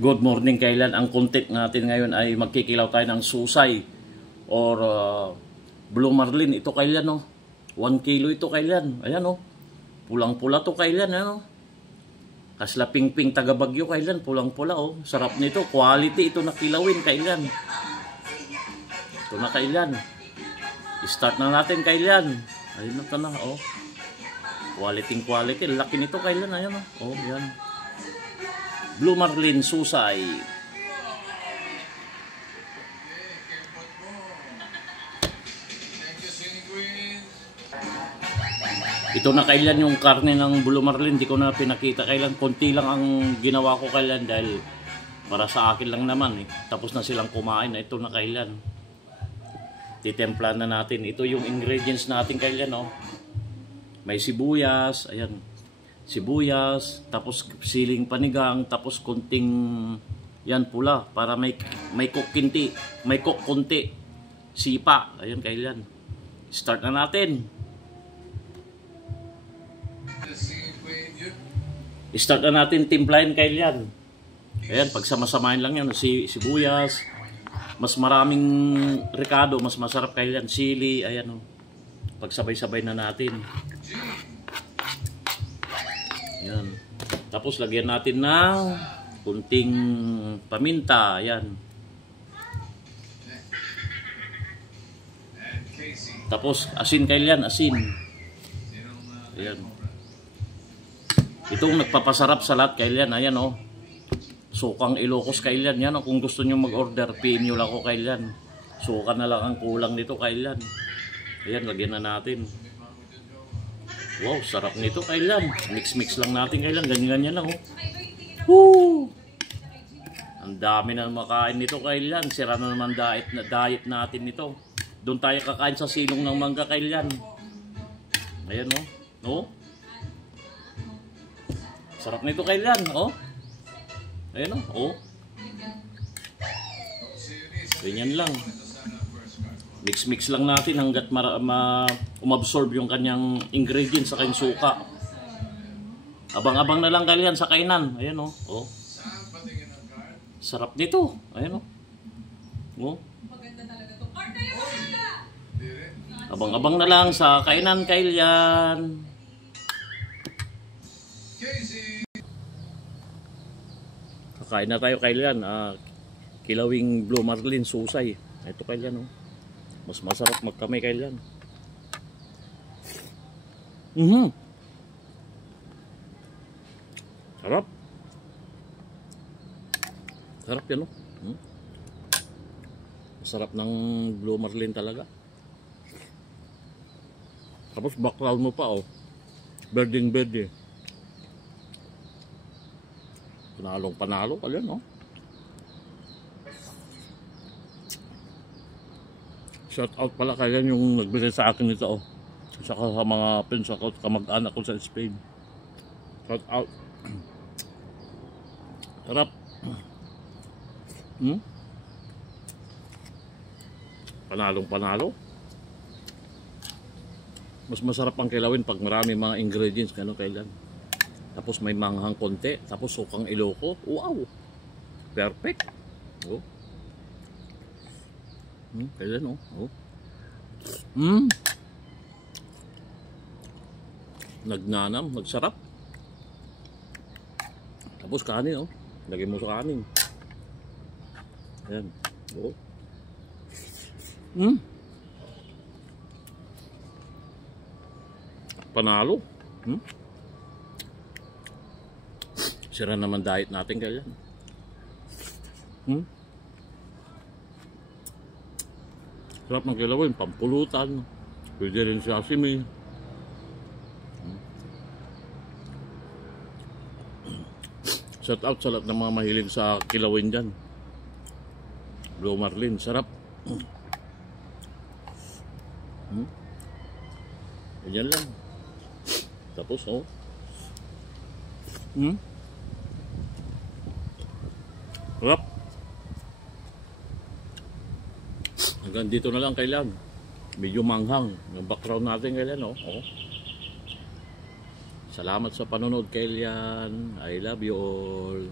Good morning, kailan ang content natin ngayon ay magkikilaw tayo ng susay or blue marlin. Ito kailan, no? 1 kilo ito kailan. Ayan, no? Pulang-pula to kailan, ano? Kasla ping-ping taga Bagyo kailan, pulang-pula, oh. Sarap nito, quality ito na kilawin kailan. Ito na kailan. Start na natin kailan. Ayun na ito na, oh. Quality, laki nito kailan, ayan, oh. Oh, yan. Blue marlin susay. Ito na kailan yung karne ng blue marlin, di ko na pinakita kailan, konti lang ang ginawa ko kailan dahil para sa akin lang naman, eh. Tapos na silang kumain, ito na kailan. Titempla na natin. Ito yung ingredients natin kailan, oh. May sibuyas, ayan. Sibuyas, tapos siling panigang, tapos konting yan pula para may kukinti, may kukunti sipa. Ayun kailan. Start na natin. Start na natin timplahin kailan. Ayan, pagsama-samahin lang yan, sibuyas, mas maraming ricado, mas masarap kailan, sili, ayan, oh. Pagsabay-sabay na natin. Yan. Tapos lagyan natin ng kunting paminta, ayan. Tapos asin kailan, asin. Ayan. Itong nagpapasarap sa lahat kailan, ayan, oh. Sukang Ilocos kailan, yan, oh. Kung gusto niyo mag-order, PM nyo lang ako kailan. Suka na lang ang kulang nito kailan. Ayan, lagyan na natin. Wow, sarap nito kailan. Mix lang natin kailan. Ganyan lang, oh. Woo! Ang dami na makain nito kailan. Sira na naman diet natin nito. Doon tayo kakain sa silong ng mangga kailan. Ayan, oh. Oh. Sarap nito kailan, oh. Ayan, oh. Oh. Ganyan lang. Mix lang natin hanggat umabsorb yung kanyang ingredients sa kanyang suka. Abang-abang na lang kailan sa kainan. Ayan, oh. Oh. Sarap nito. Ayan, oh. Oh. Abang-abang na lang sa kainan kailan. Kakain na tayo kailan. Kilawing blue marlin susay. Ito kailan, oh. Mas masarap magkamay kailan. Sarap. Sarap yan, oh. Masarap ng blue marlin talaga. Tapos background mo pa, oh. Berding berde. Panalong panalo kailan, oh. Shout out pala kailan yung nagbigay sa akin nito, oh. Saka sa mga pins ako, kamag-anak ko sa Spain. Shout out. Sarap. Panalong panalo. Mas masarap ang kilawin pag marami mga ingredients, gano'n kailan. Tapos may manghang konti, tapos sukang Ilocos. Wow! Perfect. Oh. Kailan, oh. Oh. Nagnanam, nagsarap. Tapos kanin, oh. Lagay mo sa kanin. Ayan. Oh. Panalo. Sira naman diet natin kailan. Sarap ng kilawin, pampulutan. Pwede rin sashimi. Shout out sa lahat ng mga mahilig sa kilawin dyan. Blue marlin, sarap. Ganyan lang. Tapos, oh. Sarap. Hanggang dito na lang kailan. Medyo manghang. Yung background natin kailan, oh. Oh. Salamat sa panonood kailan. I love you all.